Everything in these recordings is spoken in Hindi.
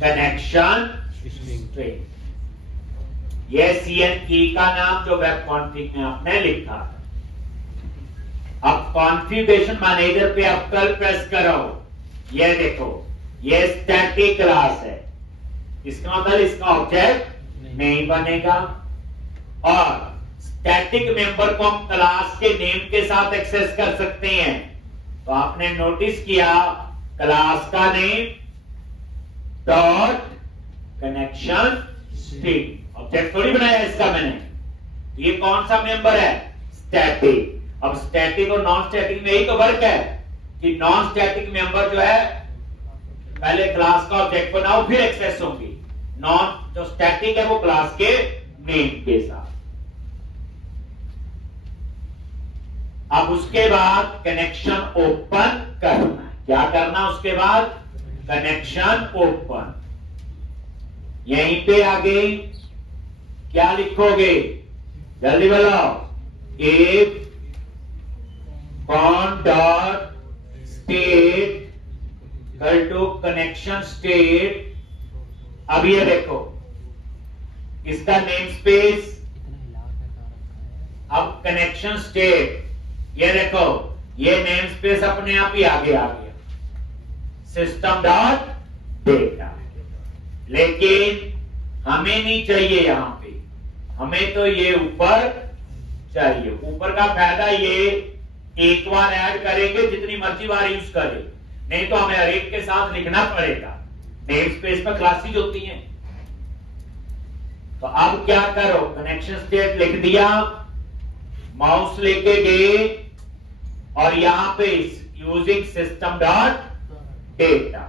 Connection string. ये CN की का नाम जो वेब कॉन्फ़िग में आपने लिखा। अब कॉन्फ़िगरेशन मैनेजर पे आप कल प्रेस करो, ये देखो ये स्टैटिक क्लास है, इसका मतलब इसका ऑब्जेक्ट नहीं बनेगा। और स्टैटिक मेंबर को हम क्लास के नेम के साथ एक्सेस कर सकते हैं। तो आपने नोटिस किया क्लास का name dot connection string, object थोड़ी बनाया इसका मैंने। ये कौन सा मेंबर है? स्टैटिक। अब स्टैटिक और नॉन स्टैटिक में यही तो फर्क है कि नॉन स्टैटिक मेंबर जो है पहले क्लास का ऑब्जेक्ट बनाओ फिर एक्सेस होंगी, नॉन जो स्टैटिक है वो क्लास के नेम के साथ। अब उसके बाद कनेक्शन ओपन करना। क्या करना उसके बाद? Connection open. यहीं पे आगे क्या लिखोगे? जल्दी बोलो। If con dot state equal to connection state. अब ये देखो इसका नेम स्पेस, अब कनेक्शन स्टेट, ये देखो ये नेम स्पेस अपने आप ही आगे आ गया, सिस्टम डॉट डेटा। लेकिन हमें नहीं चाहिए यहां पे, हमें तो ये ऊपर चाहिए। ऊपर का फायदा ये एक बार ऐड करेंगे जितनी मर्जी बार यूज करें, नहीं तो हमें हर एक के साथ लिखना पड़ेगा। नेम स्पेस पर क्लासेज होती हैं। तो अब क्या करो, कनेक्शन स्टेट लिख दिया, माउस लेके गए और यहां पे using system dot data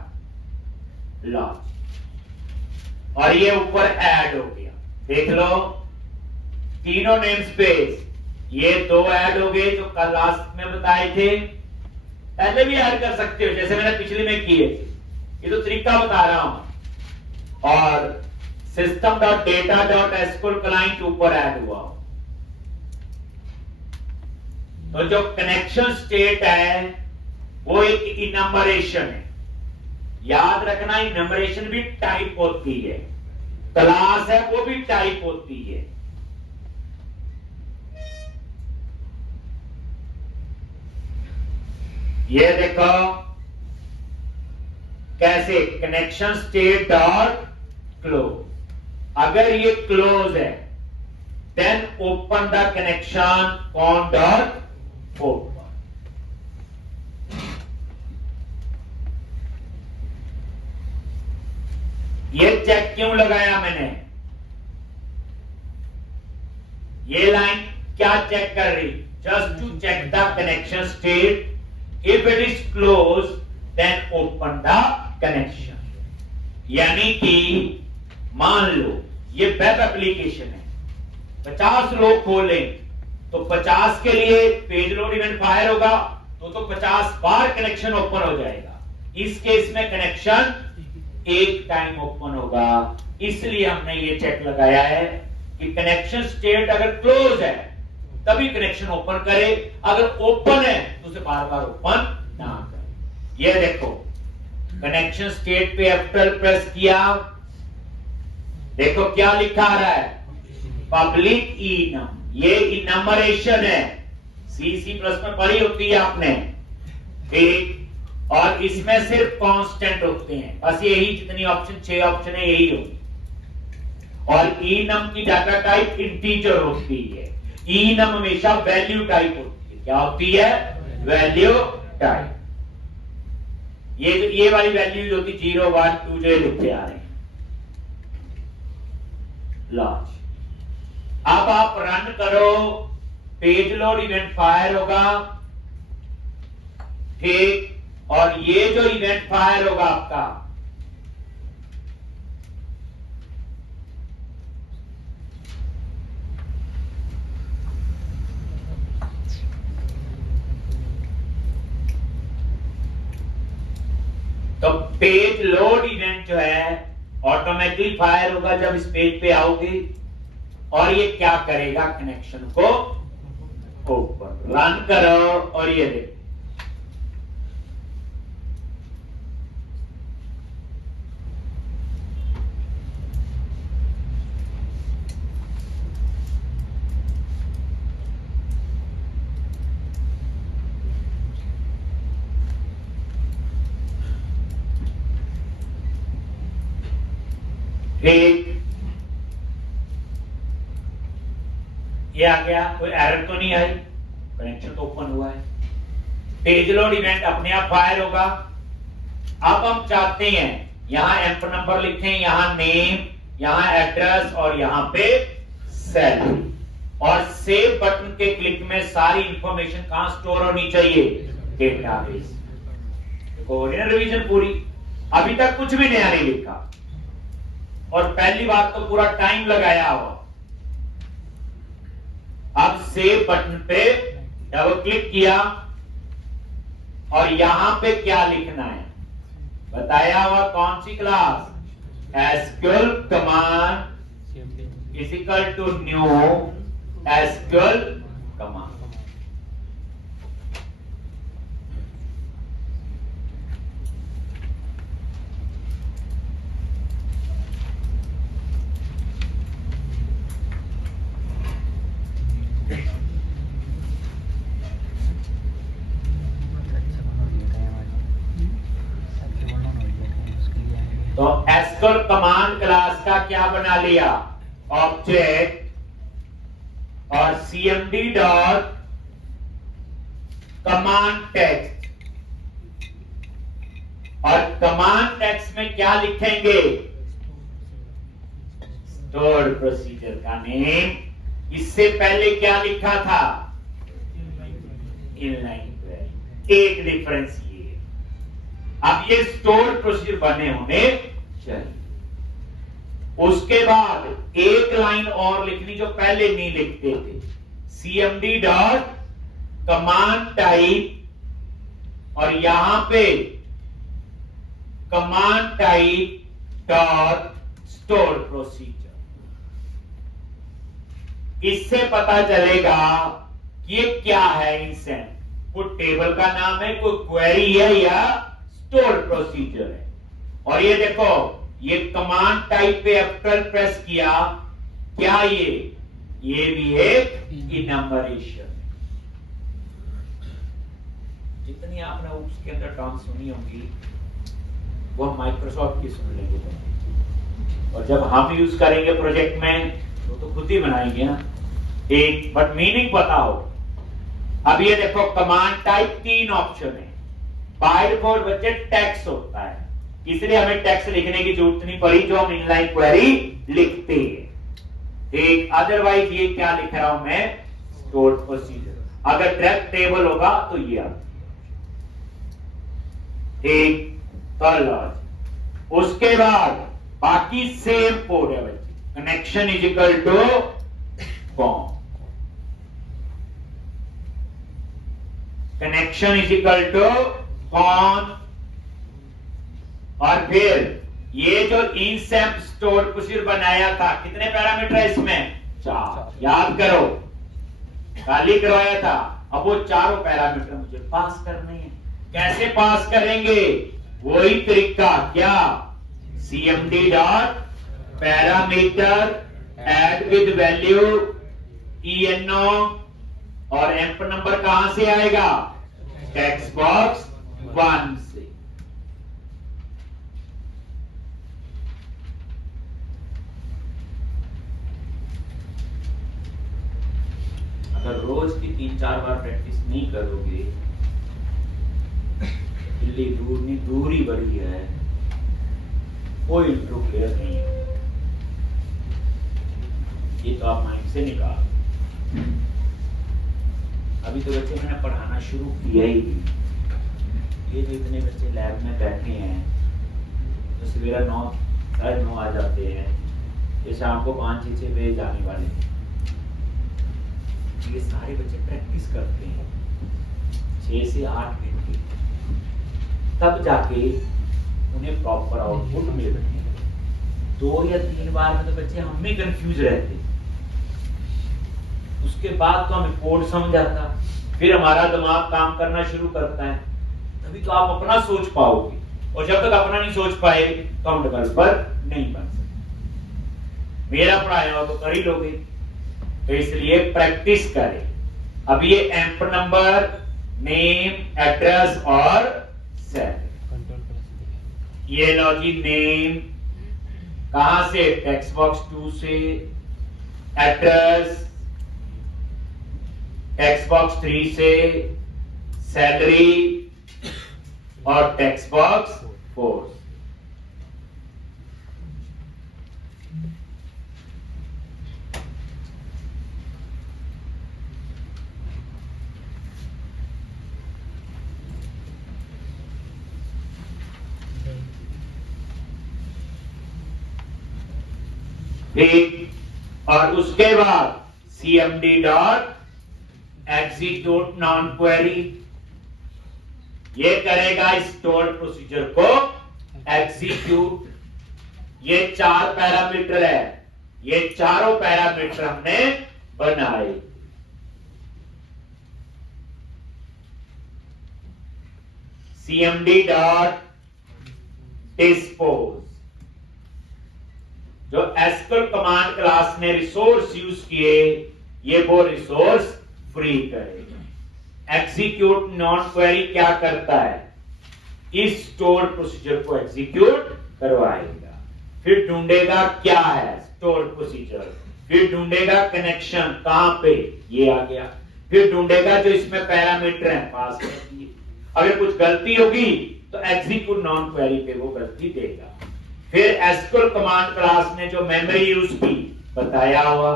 launch, और ये ऊपर ऐड हो गया। देख लो तीनों नेम स्पेस, ये दो ऐड हो गए जो कल लास्ट में बताए थे। पहले भी ऐड कर सकते हो जैसे मैंने पिछले में किए थे, ये तो तरीका बता रहा हूं। और system dot data dot SQL client ऊपर ऐड हुआ। तो जो कनेक्शन स्टेट है वो एक इनम्बरेशन है। याद रखना इनम्बरेशन भी टाइप होती है, क्लास है वो भी टाइप होती है। ये देखो कैसे, कनेक्शन स्टेट डॉट क्लोज। अगर ये क्लोज है then open the connection on dot open. ये चेक क्यों लगाया मैंने? ये लाइन क्या चेक कर रही? Just to check the connection state. If it is closed, then open the connection. यानी कि मान लो ये वेब एप्लीकेशन है, 50 लोग खोलें तो 50 के लिए पेज लोड इवेंट फायर होगा, तो 50 बार कनेक्शन ओपन हो जाएगा। इस केस में कनेक्शन एक टाइम ओपन होगा, इसलिए हमने ये चेक लगाया है कि कनेक्शन स्टेट अगर क्लोज है तभी कनेक्शन ओपन करे, अगर ओपन है तो उसे बार बार ओपन ना करे। ये देखो कनेक्शन स्टेट पे F12 प्रेस किया, देखो क्या लिखा आ रहा है? Public enum. ये इनमरेशन है, C++ में पढ़ी होती है आपने, ठीक। और इसमें सिर्फ कांस्टेंट होते हैं, बस यही जितनी ऑप्शन 6 ऑप्शन है यही होगी। और इनम की डाटा टाइप इंटीजर होती है। इनम हमेशा वैल्यू टाइप होती है। क्या होती है? Value type. ये वाली वैल्यूज होती 0 1 2 जो लिखते आ रहे हैं। लॉन्च। अब आप रन करो, पेज लोड इवेंट फायर होगा, ठीक। और ये जो इवेंट फायर होगा आपका, तो पेज लोड इवेंट जो है ऑटोमेटिकली फायर होगा जब इस पेज पे आओगे, और ये क्या करेगा? कनेक्शन को ओपन। रन करो और ये देखो ठीक, ये आ गया, कोई एरर तो नहीं आई, कनेक्शन तो ओपन हुआ है। पेज लोड इवेंट अपने आप फायर होगा। अब हम चाहते हैं यहां एम्प नंबर लिखें, यहां नेम, यहां एड्रेस और यहां पे सैलरी, और सेव बटन के क्लिक में सारी इंफॉर्मेशन कहां स्टोर होनी चाहिए, डेटाबेस। देखो रिवीजन पूरी, अभी तक कुछ भी नया नहीं लिखा, और पहली बार तो पूरा टाइम लगाया हुआ। अब सेव बटन पे डबल क्लिक किया, और यहां पे क्या लिखना है बताया हुआ, कौन सी class, SQL command is equal to new SQL command. तो एसक्यूएल कमांड क्लास का क्या बना लिया, ऑब्जेक्ट, और सीएमडी डॉट कमांड टेक्स्ट, और कमांड टेक्स्ट में क्या लिखेंगे, स्टोर्ड प्रोसीजर का नेम। इससे पहले क्या लिखा था, इनलाइन क्वेरी। एक डिफरेंस ये, अब ये स्टोर्ड प्रोसीजर बने होने चाहिए। उसके बाद एक लाइन और लिखनी जो पहले नहीं लिखते थे, सीएमडी डॉट कमांड टाइप, और यहां पे command type dot store procedure. इससे पता चलेगा कि ये क्या है, इंसेंट कोई टेबल का नाम है, कोई क्वेरी है, या स्टोर प्रोसीजर है। और ये देखो, ये कमांड टाइप पे F12 प्रेस किया, क्या ये भी एक इनम्बरेशन है। जितनी आपने उसके अंदर टर्म सुनी होंगी वो माइक्रोसॉफ्ट की सुन लेंगे, और जब हम यूज करेंगे प्रोजेक्ट में तो खुद ही बनाएंगे ना एक, बट मीनिंग पता हो। अब ये देखो, कमांड टाइप 3 ऑप्शन है। बाय डिफॉल्ट बच्चे टेक्स्ट होता है, इसलिए हमें टेक्स्ट लिखने की जरूरत नहीं पड़ी जो हम इनलाइन क्वेरी लिखते हैं। एक अदरवाइज ये क्या लिख रहा हूं मैं, स्टोर प्रोसीजर। अगर डायरेक्ट टेबल होगा तो ये एक लॉजिक। उसके बाद बाकी सेम कोड है बच्चे, connection is equal to form, connection is equal to con, और फिर ये जो इनसेप स्टोर प्रोसीजर बनाया था, कितने पैरामीटर है इसमें, 4। याद करो, खाली करवाया था। अब वो चारों पैरामीटर मुझे पास करने हैं। कैसे पास करेंगे, वही तरीका, क्या, CMD dot parameter add with value ENO, और एम्प नंबर कहां से आएगा, टेक्स्ट बॉक्स 1 से। अगर रोज की 3-4 बार प्रैक्टिस नहीं करोगे, दिल्ली दूरी बड़ी है, कोई इंप्रूव क्लियर नहीं है। ये तो आप माइंड से निकाल। अभी तो बच्चे मैंने पढ़ाना शुरू किया ही, ये जो इतने बच्चे लैब में बैठे हैं, तो सवेरा 9 साढ़े 9 आ जाते हैं, ये शाम को 5-6 बजे जाने वाले हैं। ये सारे बच्चे प्रैक्टिस करते हैं 6 से 8 घंटे, तब जाके उन्हें प्रॉपर आउटपुट मिलते हैं। 2 या 3 बार में तो बच्चे हम भी कंफ्यूज रहते हैं। उसके बाद तो हमें कोड समझ आता, फिर हमारा दिमाग काम करना शुरू करता है, तभी तो आप अपना सोच पाओगे। और जब तक अपना नहीं सोच पाए तो हम डेवलपर नहीं बन सकते। मेरा पढ़ाया हो तो कर ही लोगे, तो इसलिए प्रैक्टिस करें। अब ये एम्प नंबर, नेम, एड्रेस और सेल, ये लो जी नेम, कहां से? टेक्स्ट बॉक्स 2 से। एड्रेस टेक्स्ट बॉक्स 3 से। सैलरी और टेक्स्ट बॉक्स 4। ठीक, और उसके बाद cmd dot execute non query, ये करेगा स्टोर प्रोसीजर को एग्जीक्यूट। ये 4 पैरामीटर है, ये चारों पैरामीटर हमने बनाए। cmd डॉट डिस्पोज, जो एसक्यूएल कमांड क्लास ने रिसोर्स यूज किए, ये वो रिसोर्स फ्री करेगा। एग्जीक्यूट नॉन क्वेरी क्या करता है? इस स्टोर प्रोसीजर को एग्जीक्यूट करवाएगा, फिर ढूंढेगा क्या है स्टोर प्रोसीजर, फिर ढूंढेगा कनेक्शन कहां पे, ये आ गया, फिर ढूंढेगा जो इसमें पैरामीटर है पास कर दिए। अगर कुछ गलती होगी तो एग्जीक्यूट नॉन क्वेरी पे वो गलती देगा। फिर एसक्यूएल कमांड क्लास ने जो मेमोरी यूज की बताया हुआ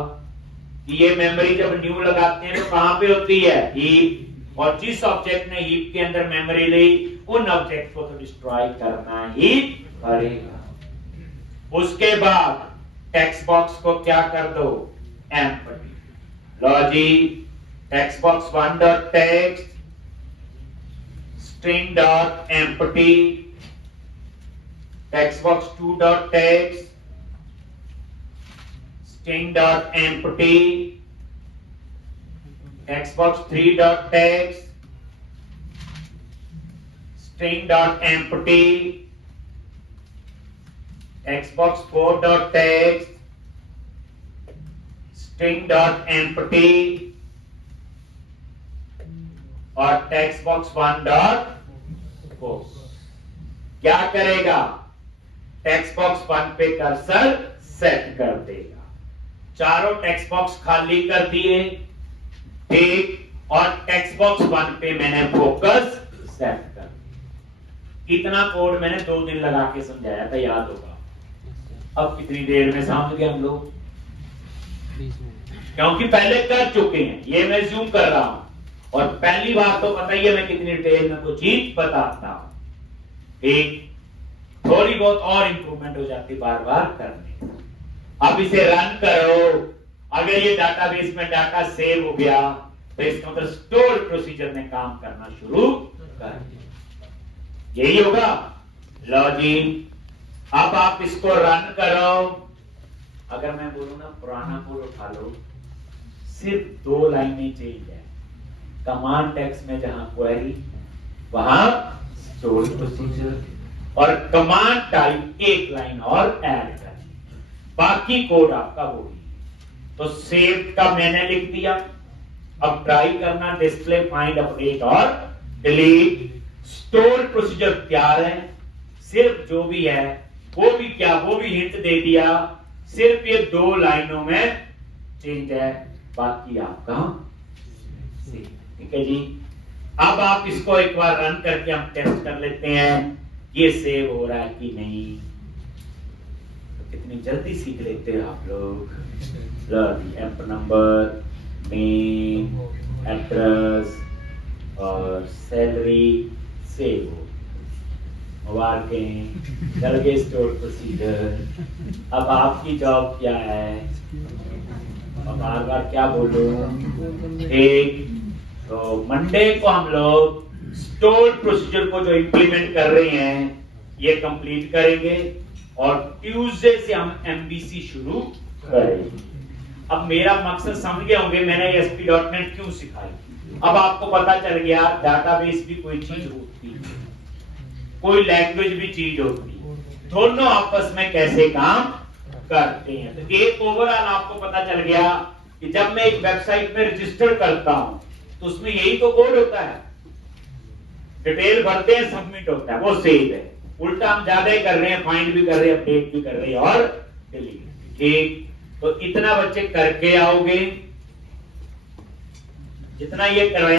कि ये मेमोरी जब न्यू लगाते हैं तो कहां पे होती है? हीप, और जिस ऑब्जेक्ट ने हीप के अंदर मेमोरी ली उन ऑब्जेक्ट को तो डिस्ट्रॉय करना ही पड़ेगा। उसके बाद टेक्स्ट बॉक्स को क्या कर दो? एम्प्टी। लो जी, text box 1 dot text string dot empty, text box 2 dot text string dot empty, text box 3 dot text string dot empty, text box 4 dot text string dot empty, और text box 1 dot post। क्या करेगा? टेक्स्ट बॉक्स 1 पे कर्सर सेट कर देगा। चारों टेक्स्ट बॉक्स खाली कर दिए, ठीक, और टेक्स्ट बॉक्स 1 पे मैंने फोकस सेट कर दिया। इतना कोड मैंने 2 दिन लगा के समझाया था, याद होगा। अब कितनी देर में समझ गए हम लोग? क्योंकि पहले कर चुके हैं, ये मैं जूम कर रहा हूं, और पहली बार तो पता ही है मैं कितनी डिटेल में कुछ चीज बताता हूं, ठीक। थोड़ी बहुत और इंप्रूवमेंट हो जाती बार बार करने। अब इसे रन करो। अगर ये डाटाबेस में डाटा सेव हो गया तो इसका मतलब स्टोर प्रोसीजर ने काम करना शुरू कर दिया, यही होगा। लो जी, अब आप इसको रन करो। अगर मैं बोलूं ना पुराना कोड उठा लो, सिर्फ 2 लाइनें चाहिए। कमांड टेक्स्ट में जहां क्वेरी वहां स्टोर प्रोसीजर, और कमांड टाइप 1 लाइन और ऐड कर, बाकी कोड आपका वही। तो सेव का मैंने लिख दिया। अब ट्राई करना, डिस्प्ले, फाइंड, अपडेट और डिलीट। स्टोर प्रोसीजर तैयार है, सिर्फ जो भी है वो भी क्या, वो भी हिंट दे दिया, सिर्फ ये 2 लाइनों में चेंज है, बाकी आपका सेव। ठीक है जी। अब आप इसको एक बार रन करके हम टेस्ट कर लेते हैं ये सेव हो रहा है कि नहीं। तो कितनी जल्दी सीख लेते हैं आप लोग। एम्प नंबर, नेम, एड्रेस और सैलरी सेव हो, मुबारकें, चल गए स्टोर प्रोसीजर। अब आपकी जॉब क्या है? बार बार क्या बोलूं, ठीक। तो मंडे को हम लोग स्टोर प्रोसीजर को जो इंप्लीमेंट कर रहे हैं ये कंप्लीट करेंगे, और ट्यूसडे से हम एमबीसी शुरू करेंगे। अब मेरा मकसद समझ गए होंगे मैंने ASP.NET क्यों सिखाई। अब आपको पता चल गया डाटाबेस भी कोई चीज होती है, कोई लैंग्वेज भी चीज होती है, दोनों आपस में कैसे काम करते हैं। तो एक ओवरऑल आपको पता चल गया कि जब मैं एक वेबसाइट में रजिस्टर करता हूं तो उसमें यही तो कोड होता है, डिटेल भरते हैं, सबमिट होता है, वो सेव है। उल्टा हम ज्यादा ही कर रहे हैं, फाइंड भी कर रहे हैं, अपडेट भी कर रहे हैं और डिलीट। ठीक, तो इतना बच्चे करके आओगे, जितना ये करवाया